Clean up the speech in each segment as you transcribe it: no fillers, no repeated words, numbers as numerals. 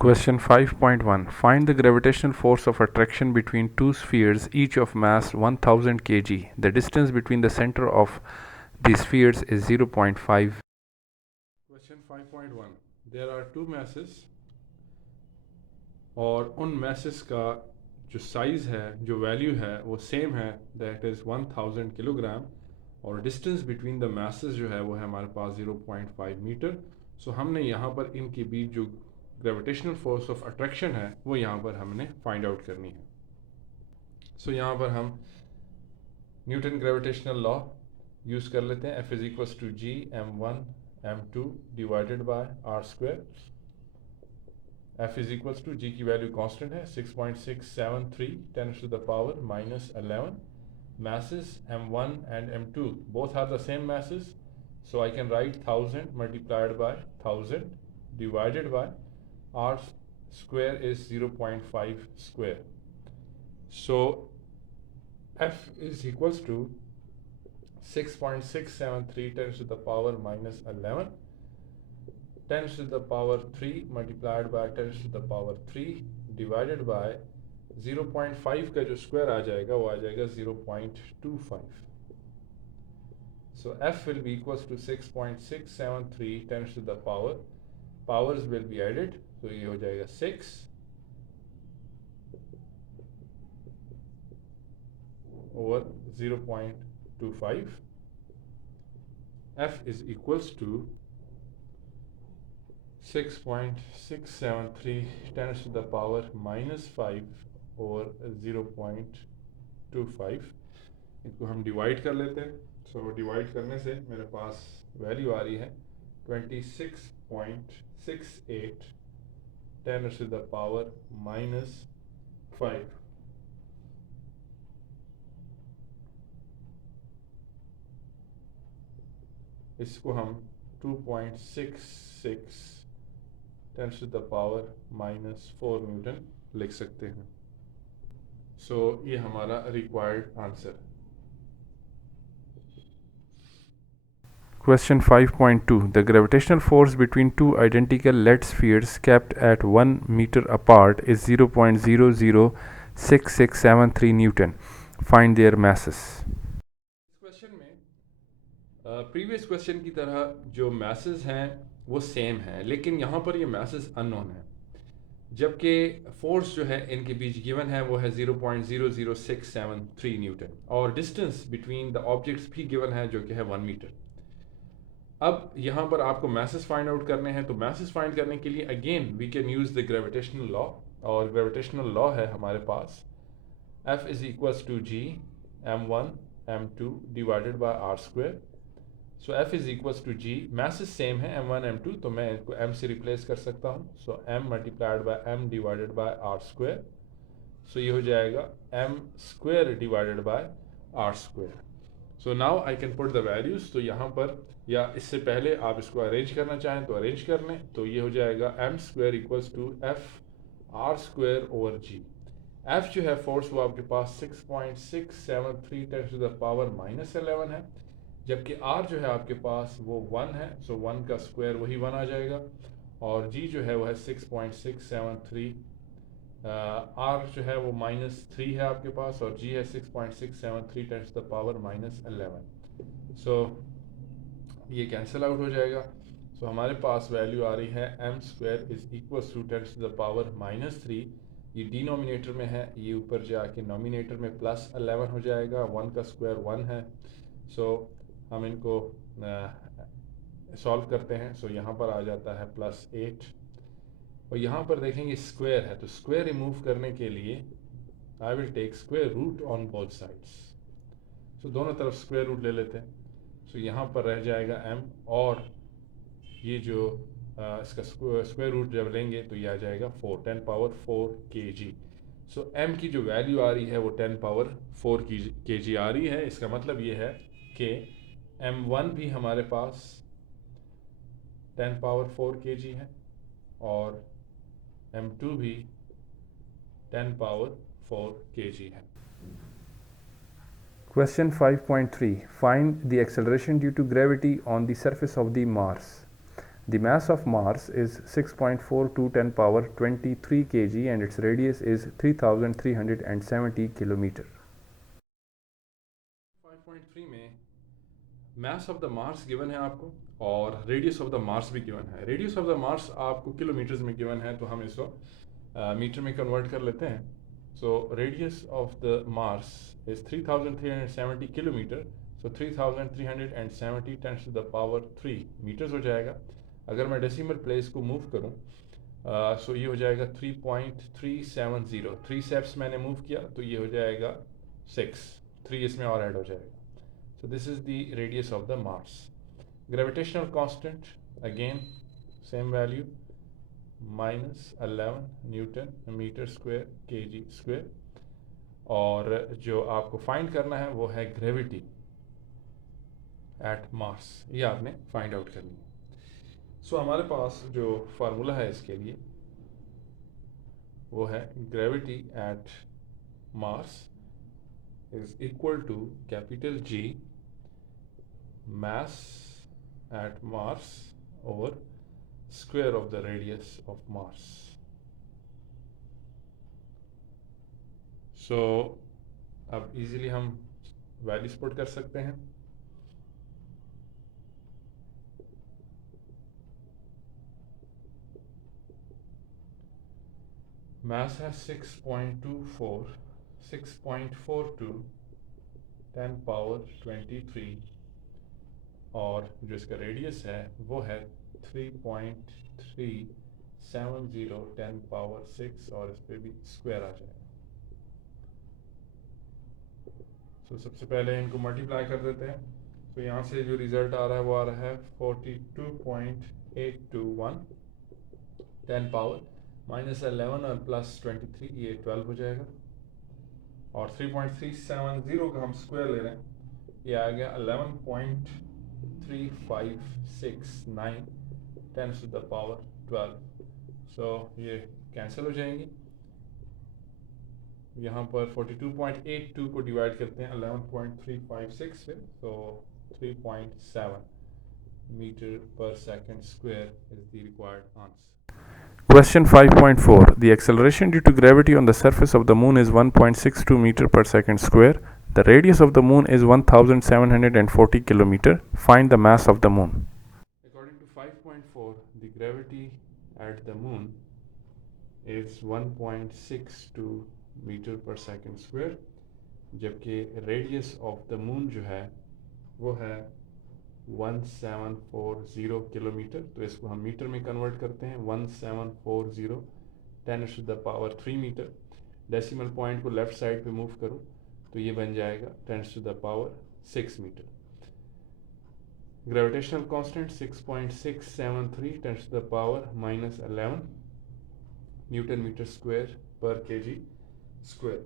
Question 5.1. Find the gravitational force of attraction between two spheres, each of mass 1000 kg. The distance between the center of the spheres is 0.5. Question 5.1. There are two masses और उन masses का जो size है, जो value है, वो same है, that is 1000 kilogram, और डिस्टेंस बिटवीन द masses जो है वो है हमारे पास 0.5 मीटर. सो हमने यहाँ पर इनके बीच जो ग्रेविटेशनल फोर्स ऑफ अट्रैक्शन है वो यहाँ पर हमने फाइंड आउट करनी है. सो यहाँ पर हम न्यूटन ग्रेविटेशनल लॉ यूज़ कर लेते हैं. F is equals to G m1 m2 divided by are square. F is equals to G की वैल्यू कांस्टेंट है 6.673 10 to the power minus 11. Masses m1 and m2 both have the same masses, so I can write 1000 multiplied by 1000 divided by r square is 0.5 square. So F is equals to 6.673 10 to the power minus 11 10 to the power 3 multiplied by 10 to the power 3 divided by 0.5 का जो square आ जाएगा वो आ जाएगा 0.25. So F will be equals to 6.673 10 to the power. Powers will be added, so ये हो जाएगा 6 over 0.25. F is equals to 6.673 10 to the power minus 5 over 0.25. इनको हम डिवाइड कर लेते हैं. सो डिवाइड करने से मेरे पास वैल्यू आ रही है 26.68 10 to the power minus 5. इसको हम 2.66 10 to the power minus 4 Newton लिख सकते हैं. सो ये हमारा required answer. Question 5.2. The gravitational force between two identical lead spheres kept at 1 meter apart is 0.006673 Newton. Find their masses. इस क्वेश्चन में प्रीवियस क्वेश्चन की तरह जो masses हैं वो सेम हैं, लेकिन यहाँ पर ये masses अननोन है, जबकि फोर्स जो है इनके बीच गिवन है वो है 0.00673 न्यूटन, और डिस्टेंस बिटवीन द ऑब्जेक्ट्स भी गिवन है जो कि है 1 मीटर. अब यहाँ पर आपको मैसेज फाइंड आउट करने हैं, तो मैसेज फाइंड करने के लिए again we can use the gravitational law, और ग्रेविटेशनल लॉ है हमारे पास F is equals to G m1 m2 divided by are square. So F is equals to G, masses same है m1 m2, तो मैं इसको m से replace कर सकता हूँ. So m multiplied by m divided by are square. So ये हो जाएगा m square divided by are square. So now I can put the values. तो यहाँ पर, या इससे पहले आप इसको अरेंज करना चाहें तो अरेंज कर लें. तो ये हो जाएगा m square equals to f r square over g. f जो है फोर्स वो आपके पास 6.673 10 टू द पावर माइनस 11 है, जबकि r जो है आपके पास वो 1 है. सो 1 का स्क्वायर वही 1 आ जाएगा, और g जो है वो है 6.673. r जो है वो -3 है आपके पास, और g है 6.673 10 टू द पावर माइनस 11. सो ये कैंसिल आउट हो जाएगा. सो हमारे पास वैल्यू आ रही है m square is equals to 10 to the power -3. ये डिनोमिनेटर में है, ये ऊपर जाके नोमिनेटर में प्लस 11 हो जाएगा. 1 का स्क्वायर 1 है. सो हम इनको सॉल्व करते हैं. सो यहाँ पर आ जाता है +8, और यहाँ पर देखेंगे स्क्वायर है, तो स्क्वायर रिमूव करने के लिए I will take square root on both sides. So दोनों तरफ स्क्वायर रूट ले लेते हैं. सो यहाँ पर रह जाएगा m, और ये जो इसका स्क्वायर रूट जब लेंगे तो ये आ जाएगा 10 पावर 4 kg. सो m की जो वैल्यू आ रही है वो 10 पावर 4 kg आ रही है. इसका मतलब ये है कि m1 भी हमारे पास 10 पावर 4 kg है, और m2 भी 10 पावर 4 kg है. Question 5.3. Find the acceleration due to gravity on the surface of the Mars. The mass of Mars is 6.42 10 power 23 kg and its radius is 3370 kilometre. 5.3 में mass of the Mars given है आपको और radius of the Mars भी given है। radius of the Mars आपको kilometres में given है, तो हम इसको मीटर में कन्वर्ट कर लेते हैं। So radius of the Mars is 3370 kilometre, so 3370 10 to the power 3 metres हो जाएगा। अगर मैं डेसिमल प्लेस को मूव करूं सो ये हो जाएगा 3.370। 3 स्टेप्स मैंने मूव किया तो ये हो जाएगा 6, 3 इसमें और ऐड हो जाएगा। So this is the radius of the Mars. Gravitational constant again same value -11 Newton metre square KG square, और जो आपको फाइंड करना है वो है ग्रेविटी एट मार्स, ये आपने फाइंड आउट करनी है। सो हमारे पास जो फार्मूला है इसके लिए वो है gravity at Mars is equal to capital G mass at Mars over square of the radius of Mars. So अब इजीली हम वैल्यूज पुट कर सकते हैं। मास है 6.24 6.42 10 पावर 23 और जो इसका रेडियस है वो है 3.370 10 पावर 6 और इस पे भी स्क्वायर आ जाएगा। तो सबसे पहले इनको मल्टीप्लाई कर देते हैं। तो यहाँ से जो रिजल्ट आ रहा है वो आ रहा है 42.821 10 पावर -11 और +23, ये 12 हो जाएगा। और 3.370 का हम स्क्वायर ले रहे हैं, ये आ गया 11.3569 10 to the power 12। सो ये कैंसिल हो जाएंगे। यहाँ पर 42.82 को डिवाइड करते हैं 11.356 से, तो 3.7 मीटर पर second square is the required answer. Question 5.4. The acceleration due to gravity on the surface of the moon is 1.62 meter per second square. The radius of the moon is 1740 kilometer. Find the mass of the moon. According to 5.4, the gravity at the moon is 1.62 metre पर second square, जबकि radius of the moon जो है वो है 1740 kilometre. तो इसको हम metre में कन्वर्ट करते हैं। 1740 10 to the power 3 metre. Decimal point को लेफ्ट साइड पे मूव करूं तो ये बन जाएगा 10 to the power 6 metre. Gravitational constant 6.673 10 to the power -11 Newton metre square पर केजी स्क्वायर।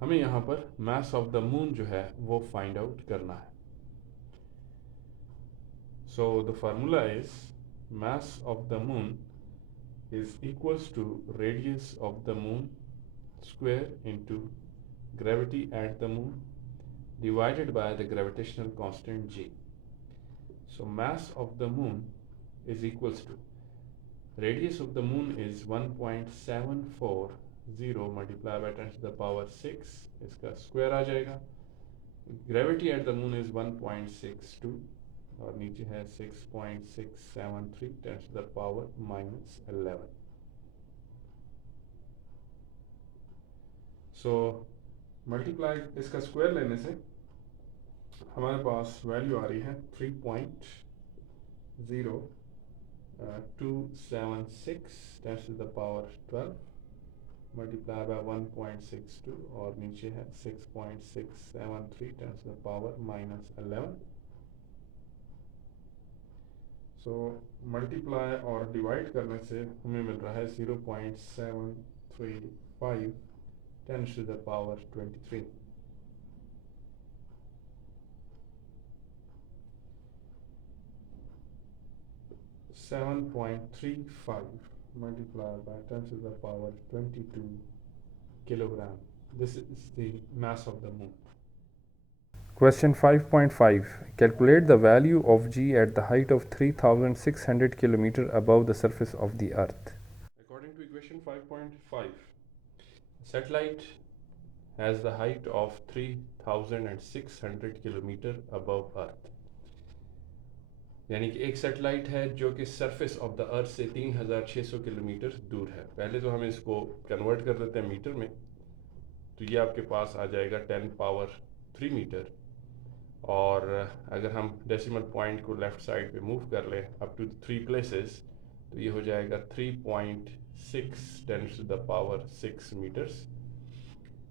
हमें यहाँ पर मास ऑफ द मून जो है वो फाइंड आउट करना है। So the formula is mass of the moon is equals to radius of the moon square into gravity at the moon divided by the gravitational constant G. So mass of the moon is equals to radius of the moon is 1.740 multiplied by 10 to the power 6, इसका square आ जाएगा। Gravity at the moon is 1.62 और नीचे है 6.673 10 to the power -11। So multiply इसका square लेने से हमारे पास value आ रही है 3.0276 10 to the power 12 multiply by 1.62 और नीचे है 6.673 10 to the power -11। So multiply और डिवाइड करने से हमें मिल रहा है 0.735 10 to the power 23। (7.35) multiplied by 10 to the power 22 kilogram. This is the mass of the moon. Question 5.5. Calculate the value of g at the height of 3600 km above the surface of the earth. According to equation 5.5, satellite has the height of 3600 km above earth. यानी कि एक satellite है जो कि surface of the अर्थ से 3600 kilometre दूर है। पहले तो हम इसको कन्वर्ट कर देते हैं मीटर में, तो ये आपके पास आ जाएगा 10 पावर 3 मीटर। और अगर हम डेसिमल पॉइंट को लेफ़्ट साइड पे मूव कर लें अप टू 3 प्लेसेस, तो ये हो जाएगा 3.6 10 to the power 6 metres.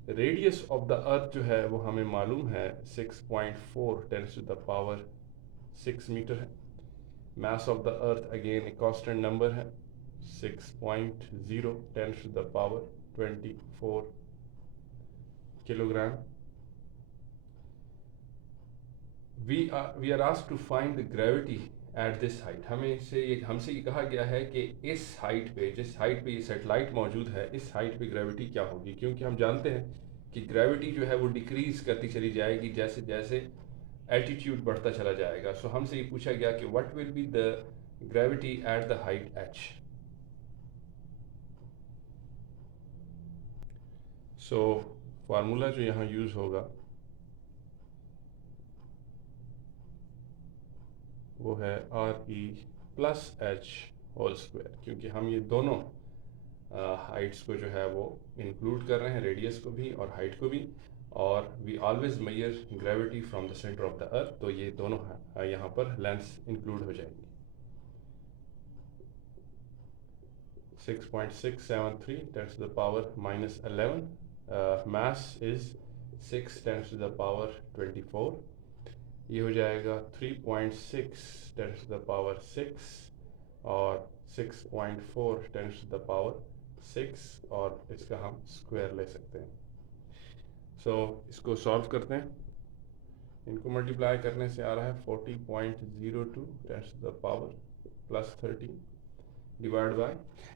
Radius of the earth जो है वो हमें मालूम है 6.4 10 टू द पावर 6 मीटर है। Mass of the earth again एक कांस्टेंट नंबर है 6.0 10 to the power 24 kilogram. we are asked to find the gravity at this height। हमसे ये कहा गया है कि इस हाइट पे, जिस हाइट पे ये सैटेलाइट मौजूद है, इस हाइट पे ग्रेविटी क्या होगी, क्योंकि हम जानते हैं कि ग्रेविटी जो है वो डिक्रीज करती चली जाएगी जैसे जैसे एल्टीट्यूड बढ़ता चला जाएगा। सो हमसे ये पूछा गया कि what will be the gravity at the height h। So formula जो यहाँ यूज होगा वो है RE plus h whole square, क्योंकि हम ये दोनों हाइट्स को जो है वो इंक्लूड कर रहे हैं, रेडियस को भी और हाइट को भी। और we always measure gravity from the centre of the earth, तो ये दोनों यहाँ पर लेंथ्स इंक्लूड हो जाएंगी। 6.673 10 to the power minus 11, mass is 6 10 to the power 24। ये हो जाएगा 3.6 10 to the power 6 और 6.4 10 to the power 6, और इसका हम स्क्वायर ले सकते हैं। सो इसको सॉल्व करते हैं। इनको मल्टीप्लाई करने से आ रहा है 40.02 10 to the power plus 13 divide by,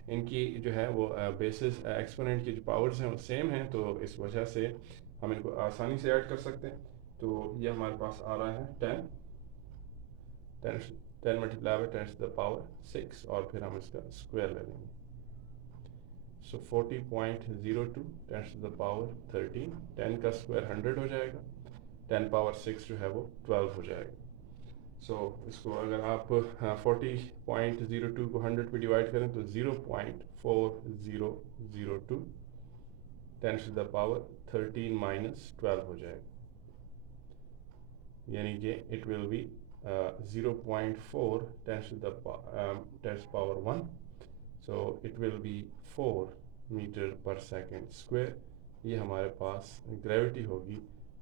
इनकी जो है वो बेसिस एक्सपोनेंट की जो पावर्स हैं वो सेम हैं, तो इस वजह से हम इनको आसानी से ऐड कर सकते हैं। तो ये हमारे पास आ रहा है 10 multiply by 10 to the power 6 और फिर हम इसका स्क्वायर ले लेंगे। सो 40.02 10 टू द पावर 13, 10 का स्क्वायर 100 हो जाएगा, 10 पावर 6 जो है वो 12 हो जाएगा। सो इसको अगर आप 40.02 को 100 पे डिवाइड करें तो 0.4002 10 टू द पावर 13 माइनस 12 हो जाएगा, यानी कि it will be 0.4 10 to the power 1, so it will be 4 metre per second square. ये हमारे पास ग्रेविटी होगी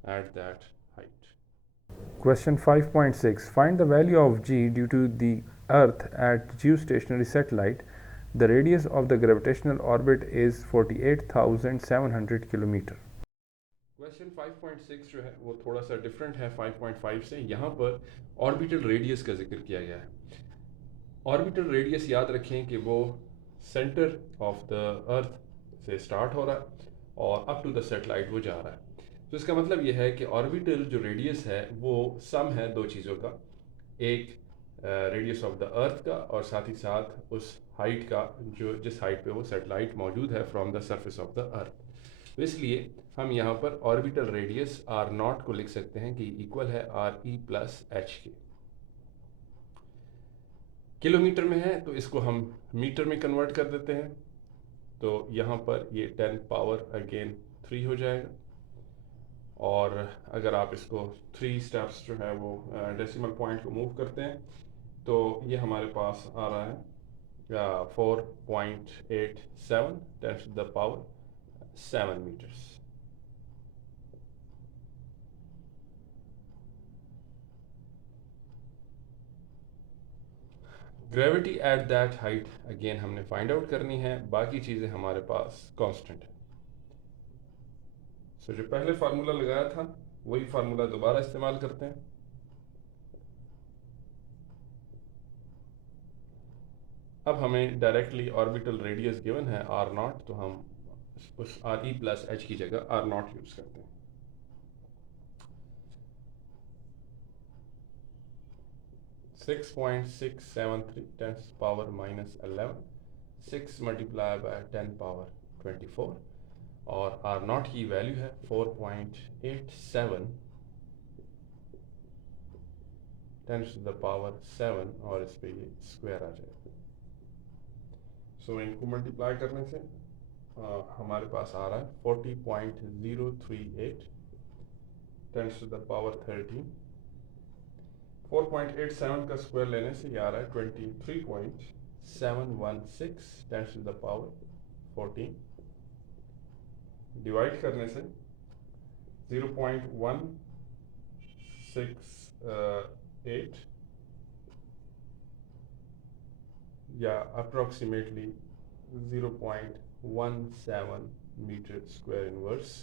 at that height. Question 5.6. Find the value of g due to the Earth at geostationary satellite. The radius of the gravitational orbit is 48,700 kilometre. Question 5.6 जो है वो थोड़ा सा different है 5.5 से। यहाँ पर ऑर्बिटल रेडियस का जिक्र किया गया है। ऑर्बिटल रेडियस याद रखें कि वो सेंटर ऑफ द अर्थ से स्टार्ट हो रहा है और अप टू द सैटेलाइट वो जा रहा है। तो इसका मतलब ये है कि ऑर्बिटल जो रेडियस है वो सम है दो चीज़ों का, एक रेडियस ऑफ द अर्थ का और साथ ही साथ उस हाइट का जो जिस हाइट पे वो सैटेलाइट मौजूद है from the surface of the earth. तो इसलिए हम यहाँ पर ऑर्बिटल रेडियस R0 को लिख सकते हैं कि इक्वल है RE प्लस h के। किलोमीटर में है तो इसको हम मीटर में कन्वर्ट कर देते हैं, तो यहाँ पर ये 10 पावर अगेन 3 हो जाएगा। और अगर आप इसको 3 स्टेप्स जो है वो डेसिमल पॉइंट को मूव करते हैं तो ये हमारे पास आ रहा है 4.87 10 to the power 7 metres. Gravity at that height again हमने फाइंड आउट करनी है, बाकी चीज़ें हमारे पास कांस्टेंट है। सो जो पहले फार्मूला लगाया था वही फार्मूला दोबारा इस्तेमाल करते हैं। अब हमें डायरेक्टली ऑर्बिटल रेडियस गिवन है R0, तो हम उस RE प्लस h की जगह R0 यूज़ करते हैं। 6.673 10 to the power minus 11, 6 multiplied by 10 power 24, और आर नॉट की वैल्यू है 4.87 10 to the power 7, और इस पे ये स्क्वायर आ जाएगा। सो इनको मल्टीप्लाई करने से हमारे पास आ रहा है 40.038 10 to the power 13। 4.87 का स्क्वायर लेने से ये आ रहा है 23.716 10 to the power 14। डिवाइड करने से 0.168 या approximately 0.17 meter square inverse.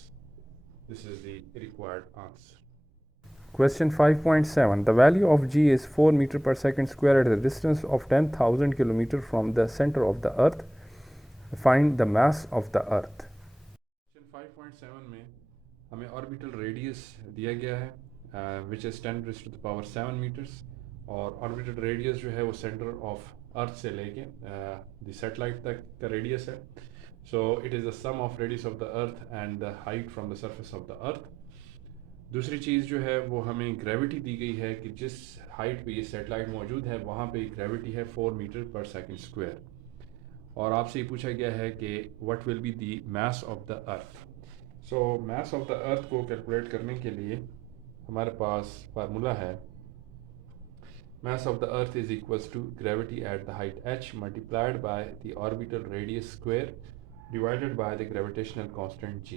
This is the required answer. Question 5.7. The value of g is 4 meter per second square at a distance of 10,000 kilometer from the center of the earth. Find the mass of the earth. Question 5.7 में हमें orbital radius दिया गया है which is 10 raised to the power 7 meters, और orbital radius जो है वो center of earth से लेके the satellite तक का radius है। So it is the sum of radius of the earth and the height from the surface of the earth. दूसरी चीज़ जो है वो हमें ग्रेविटी दी गई है कि जिस हाइट पे ये सैटेलाइट मौजूद है वहाँ पे ग्रेविटी है 4 मीटर पर सेकंड स्क्वायर, और आपसे ये पूछा गया है कि what will be the mass of the earth. So mass of the अर्थ को कैलकुलेट करने के लिए हमारे पास फार्मूला है mass of the earth is equals to gravity at the height h multiplied by the orbital radius square divided by the gravitational constant g.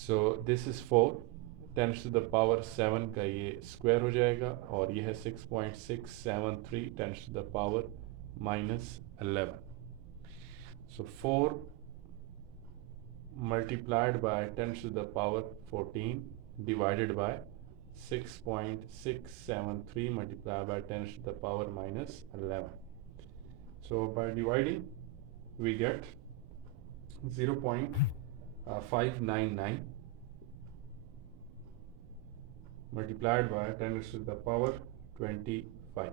So this is 4 10 to the power 7 का ये square हो जाएगा, और ये है 6.673 10 to the power minus 11. So 4 multiplied by 10 to the power 14 divided by 6.673 multiplied by 10 to the power minus 11. So by dividing we get 0.599 multiplied by 10 to the power 25.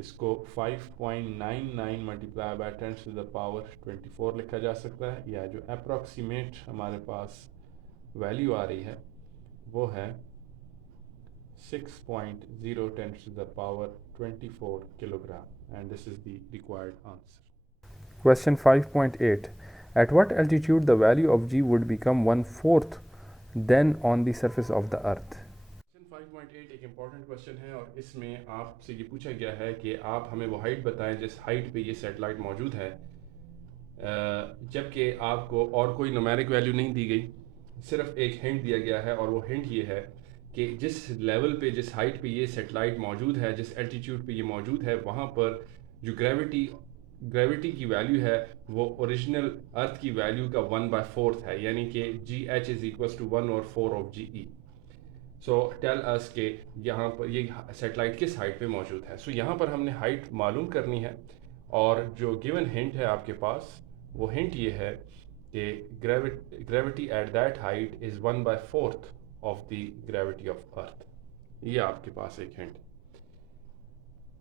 इसको 5.99 multiplied by 10 to the power 24 लिखा जा सकता है, या जो approximate हमारे पास value आ रही है वो है 6.010 to the power 24 kilogram, and this is the required answer. Question 5.8. At what altitude the value of g would become 1/4 then on the surface of the earth? Question 5.8 एक important question है, और इसमें आपसे ये पूछा गया है कि आप हमें वो हाइट बताएं जिस हाइट पे ये सैटेलाइट मौजूद है, जबकि आपको और कोई न्यूमेरिक वैल्यू नहीं दी गई, सिर्फ एक हिंट दिया गया है, और वो हिंट ये है कि जिस लेवल पे जिस हाइट पे ये सैटेलाइट मौजूद है, जिस एल्टीट्यूड पे ये मौजूद है, वहाँ पर जो ग्रेविटी की वैल्यू है वो ओरिजिनल अर्थ की वैल्यू का 1/4 है, यानी कि GH is equals to 1/4 of GE. So tell us के यहाँ पर ये सैटेलाइट किस हाइट पे मौजूद है। सो यहाँ पर हमने हाइट मालूम करनी है, और जो गिवन हिंट है आपके पास वो हिंट ये है कि gravity at that height is 1/4 of the gravity of earth. ये आपके पास एक हिंट।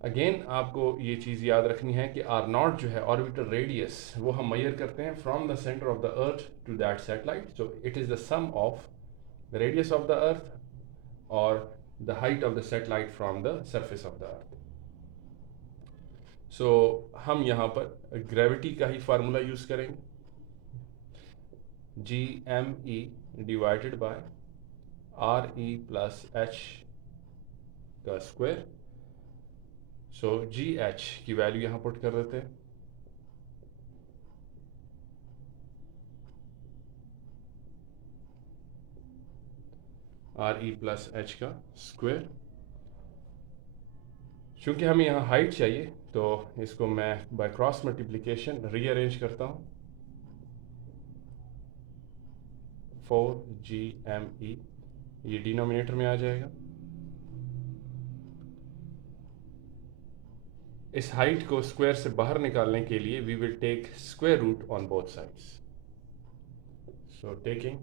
अगेन आपको ये चीज़ याद रखनी है कि आर नॉट जो है ऑर्बिटल रेडियस वो हम मेजर करते हैं from the centre of the earth to that satellite. So it is the sum of the radius of the earth और the height of the satellite from the surface of the earth. So हम यहाँ पर gravity का ही formula use करेंगे, GME divided by RE plus H का square. So GH की value यहाँ पुट कर देते हैं, RE प्लस H का स्क्वायर। चूँकि हमें यहाँ हाइट चाहिए तो इसको मैं बाय क्रॉस मल्टीप्लिकेशन रीअरेंज करता हूँ। 4GME ये डिनोमिनेटर में आ जाएगा। इस हाइट को स्क्वायर से बाहर निकालने के लिए we will take square root on both sides. So taking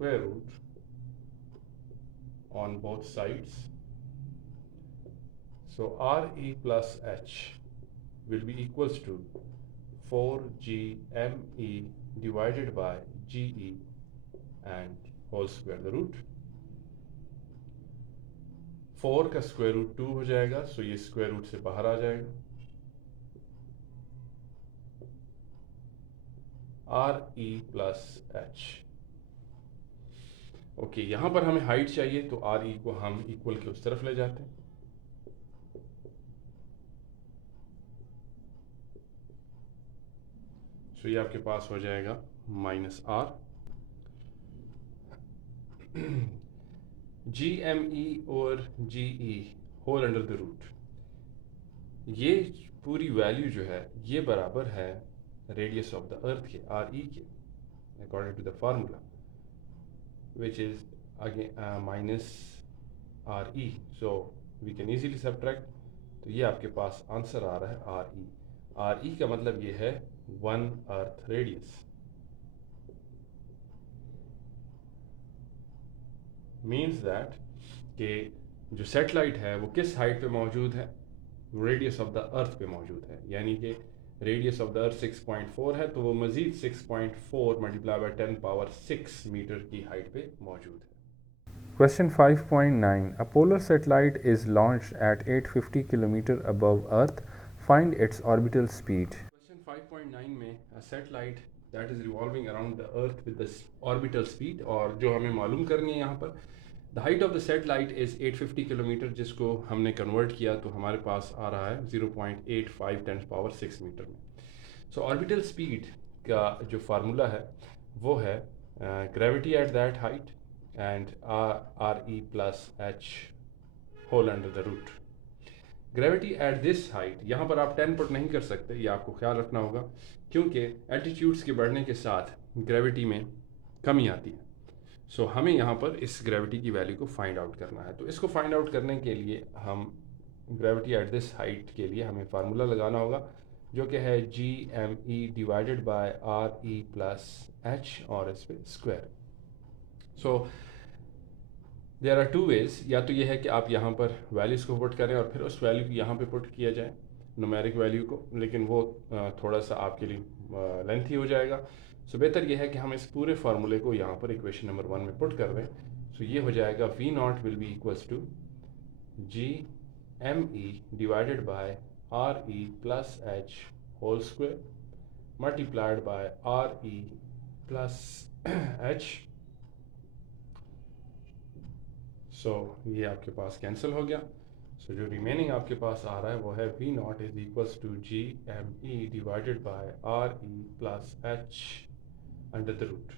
square root on both sides. So RE plus H will be equals to 4GME divided by GE and whole square the root. 4 का square root 2 हो जाएगा, सो ये square root से बाहर आ जाएगा. RE plus H. Okay, यहां पर हमें हाइट चाहिए तो RE को हम इक्वल के उस तरफ ले जाते हैं. सो ये आपके पास हो जाएगा -R. GME और GE whole under the root. ये पूरी वैल्यू जो है ये बराबर है रेडियस ऑफ द अर्थ के RE के, according to the formula which is again minus RE. So we can easily subtract. तो ये आपके पास आंसर आ रहा है RE. RE का मतलब ये है 1 अर्थ रेडियस. मीन्स दैट कि जो सैटेलाइट है वो किस हाइट पे मौजूद है, रेडियस ऑफ द अर्थ पे मौजूद है. यानी कि रेडियस ऑफ द अर्थ 6.4 है तो वो मजीद 6.4 मल्टीप्लाई बाय 10 पावर 6 मीटर की हाइट पे मौजूद है. Question 5.9. A polar satellite is launched at 850 km above Earth. Find its orbital speed. Question 5.9 में a satellite that is revolving around the earth with the orbital speed, और जो हमें मालूम करनी है यहाँ पर the height of the satellite is 850 kilometre, जिसको हमने कन्वर्ट किया तो हमारे पास आ रहा है 0.85 10 पावर 6 मीटर में. सो ऑर्बिटल स्पीड का जो फार्मूला है वो है gravity at that height and RE plus H whole under the root. Gravity at this height, यहाँ पर आप 10 पुट नहीं कर सकते, ये आपको ख्याल रखना होगा, क्योंकि एल्टीट्यूड्स के बढ़ने के साथ ग्रेविटी में कमी आती है. सो हमें यहाँ पर इस ग्रेविटी की वैल्यू को फाइंड आउट करना है. तो इसको फाइंड आउट करने के लिए हम ग्रेविटी एट दिस हाइट के लिए हमें फार्मूला लगाना होगा जो कि है GME divided by RE plus H और इस पे square. So there are two ways. या तो ये है कि आप यहाँ पर वैल्यूज़ को पुट करें और फिर उस वैल्यू को यहाँ पे पुट किया जाए, न्यूमेरिक वैल्यू को, लेकिन वो थोड़ा सा आपके लिए लेंथी हो जाएगा. सो बेहतर ये है कि हम इस पूरे फार्मूले को यहाँ पर इक्वेशन नंबर 1 में पुट कर दें. सो ये हो जाएगा V0 will be equals to GME divided by RE plus H whole square multiplied by RE plus H. So ये आपके पास कैंसिल हो गया. सो जो रिमेनिंग आपके पास आ रहा है वो है V0 is equals to GME divided by RE plus H under the root.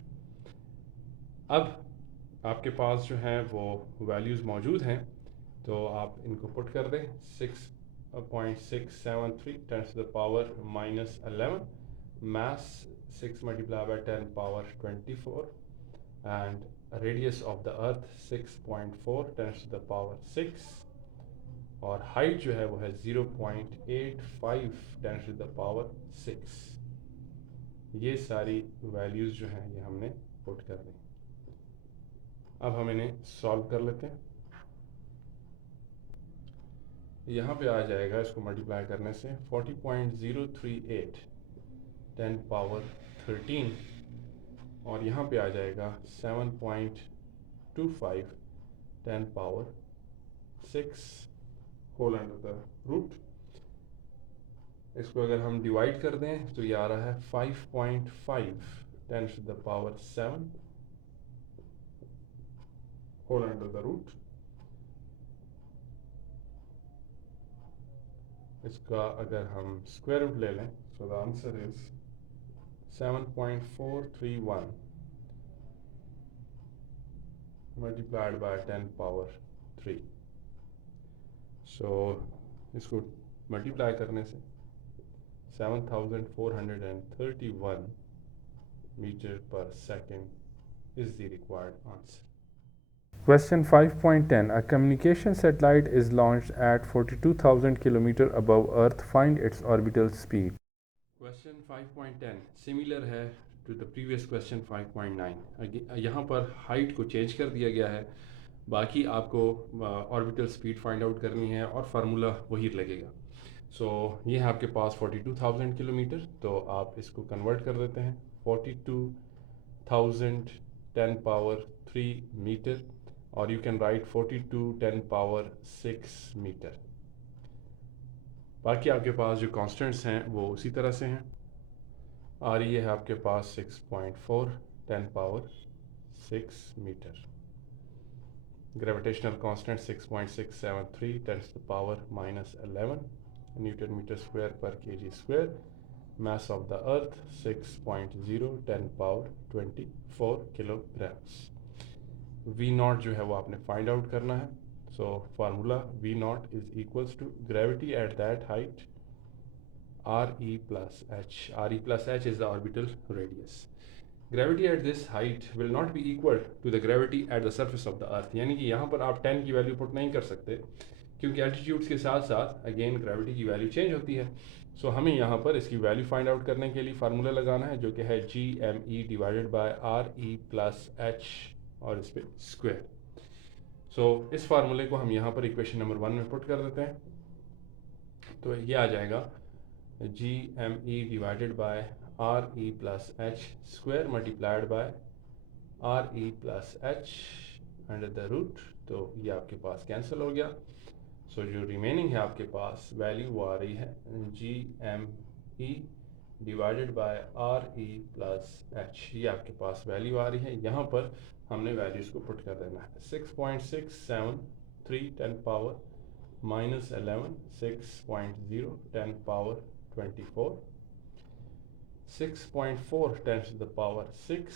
अब आपके पास जो है वो वैल्यूज़ मौजूद हैं तो आप इनको पुट कर दें. 6.673 10 to the power -11, mass 6 multiplied by 10 power 24, and radius of the earth 6.4 10 to the power 6, और हाइट जो है वो है 0.85 10 to the power 6. ये सारी वैल्यूज़ जो हैं ये हमने पुट कर दी. अब हम इन्हें सॉल्व कर लेते हैं. यहाँ पे आ जाएगा इसको मल्टीप्लाई करने से 40.038 10 पावर 13, और यहाँ पे आ जाएगा 7.25 10 power 6 whole under the root. इसको अगर हम डिवाइड कर दें तो ये आ रहा है 5.5 10 to the power 7 whole under the root. इसका अगर हम स्क्वायर रूट ले लें so the answer is 7.431 multiplied by 10 power 3. So इसको मल्टीप्लाई करने से 7431 metre per second is the required answer. Question 5.10. A communication satellite is launched at 42,000 km above Earth. Find its orbital speed. Question 5.10 similar है to the previous question 5.9। यहाँ पर height को change कर दिया गया है, बाकी आपको ऑर्बिटल स्पीड फाइंड आउट करनी है और फार्मूला वही लगेगा। सो ये है आपके पास 42,000 किलोमीटर, तो आप इसको कन्वर्ट कर देते हैं 42,000 10 पावर 3 मीटर, और you can write 42 10 power 6 metre. बाकी आपके पास जो कांस्टेंट्स हैं वो उसी तरह से हैं। और ये है आपके पास 6.4 10 power 6 metre. Gravitational constant 6.673 10 to the power -11 Newton metre square per kg square. mass of the earth 6.0 10 power 24 kilograms। v naught जो है वो आपने फाइंड आउट करना है। So formula v naught is equals to gravity at that height re plus h। re plus h is the orbital radius। Gravity at this height will not be equal to the gravity at the surface of the earth। यानी कि यहाँ पर आप 10 की value put नहीं कर सकते, क्योंकि एल्टीट्यूड्स के साथ साथ अगेन ग्रेविटी की वैल्यू चेंज होती है। सो हमें यहाँ पर इसकी वैल्यू फाइंड आउट करने के लिए फार्मूला लगाना है, जो कि है GME divided by RE plus H और इस पर स्क्वायर। सो इस फार्मूले को हम यहाँ पर इक्वेशन नंबर 1 में पुट कर देते हैं, तो ये आ जाएगा GME divided by RE plus H square multiplied by RE plus H under the root. तो ये आपके पास कैंसिल हो गया। सो जो रिमेनिंग है आपके पास वैल्यू वो आ रही है GME divided by RE plus H। ये आपके पास वैल्यू आ रही है। यहाँ पर हमने वैल्यूज़ को पुट कर देना है। 6.673 10 power -11 6.0 10 power 24 6.4 10 to the power 6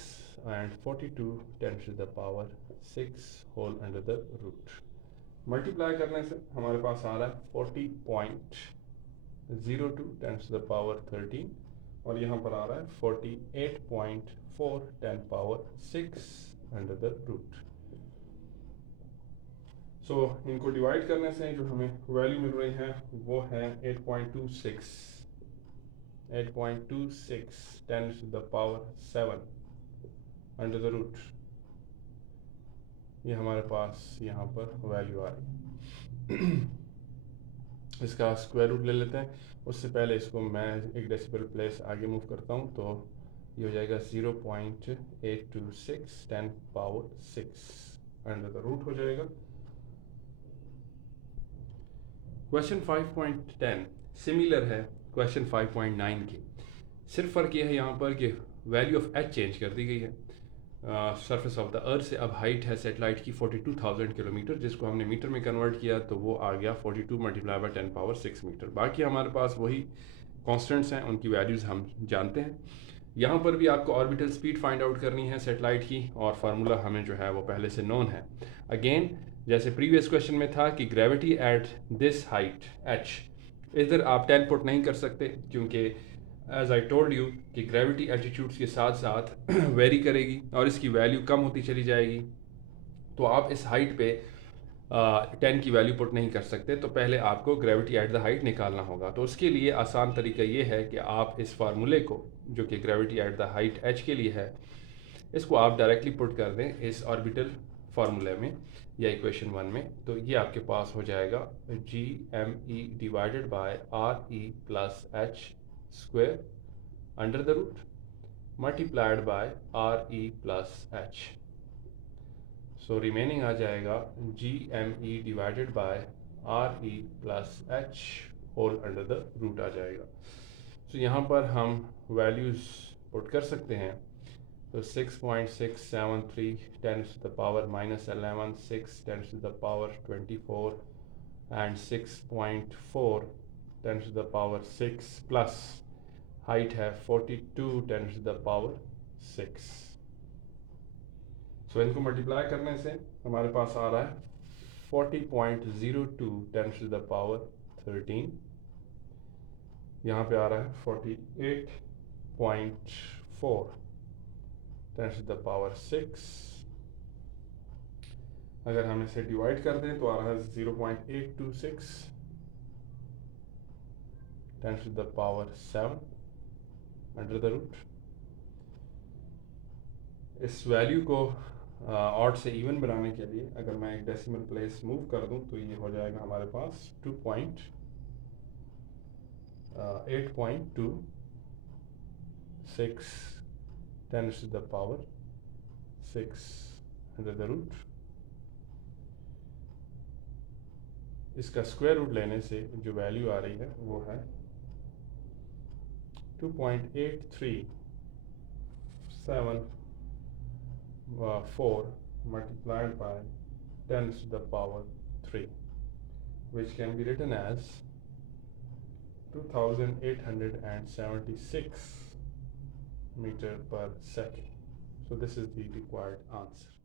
and 42 10 to the power 6 whole under the root। Multiply करने से हमारे पास आ रहा है 40.02 10 to the power 13, और यहाँ पर आ रहा है 48.4 10 पावर 6 under the root। सो इनको डिवाइड करने से जो हमें वैल्यू मिल रही है वो है 8.26 10 to the power 7 under the root. ये हमारे पास यहाँ पर वैल्यू आ रही है। इसका स्क्वायर रूट ले लेते हैं। उससे पहले इसको मैं एक डेसिबल प्लेस आगे मूव करता हूँ, तो ये हो जाएगा 0.826 10 पावर 6 अंडर द रूट हो जाएगा। क्वेश्चन 5.10 सिमिलर है क्वेश्चन 5.9 के। सिर्फ फ़र्क ये है यहाँ पर कि वैल्यू ऑफ एच चेंज कर दी गई है। सरफेस ऑफ द अर्थ से अब हाइट है सैटेलाइट की 42,000 किलोमीटर, जिसको हमने मीटर में कन्वर्ट किया तो वो आ गया 42 मल्टीप्लाई बाय 10 पावर 6 मीटर। बाकी हमारे पास वही कांस्टेंट्स हैं, उनकी वैल्यूज़ हम जानते हैं। यहाँ पर भी आपको ऑर्बिटल स्पीड फाइंड आउट करनी है सैटेलाइट की, और फार्मूला हमें जो है वो पहले से नोन है। अगेन जैसे प्रीवियस क्वेश्चन में था कि gravity at this height h, इधर आप 10 पुट नहीं कर सकते, क्योंकि एज आई टोल्ड यू कि ग्रेविटी एल्टीट्यूड्स के साथ साथ वेरी करेगी और इसकी वैल्यू कम होती चली जाएगी। तो आप इस हाइट पे 10 की वैल्यू पुट नहीं कर सकते, तो पहले आपको ग्रेविटी एट द हाइट निकालना होगा। तो उसके लिए आसान तरीका ये है कि आप इस फार्मूले को, जो कि gravity at the height h के लिए है, इसको आप डायरेक्टली पुट कर दें इस ऑर्बिटल फार्मूले में या इक्वेशन 1 में। तो ये आपके पास हो जाएगा GME divided by RE plus H square under the root multiplied by RE plus H। So remaining आ जाएगा GME divided by RE plus H whole under the root आ जाएगा। सो यहाँ पर हम वैल्यूज़ पुट कर सकते हैं। तो 6.673 10 to the power -11 6 10 to the power 24 and 6.4 10 to the power 6 plus height है 42 10 to the power 6। सो इनको मल्टीप्लाई करने से हमारे पास आ रहा है 40.02 10 to the power 13। यहाँ पे आ रहा है 48.4 10 to the power 6। अगर हम इसे डिवाइड कर दें तो आ रहा है 0.826 10 to the power 7 under the root. इस वैल्यू को ऑड से इवन बनाने के लिए अगर मैं एक डेसिमल प्लेस मूव कर दूं तो ये हो जाएगा हमारे पास 8.26 10 to the power 6 under the root. इसका स्क्वायर रूट लेने से जो वैल्यू आ रही है वो है 2.8374 multiplied by 10 to the power 3, which can be written as 2876 meter per second. So this is the required answer.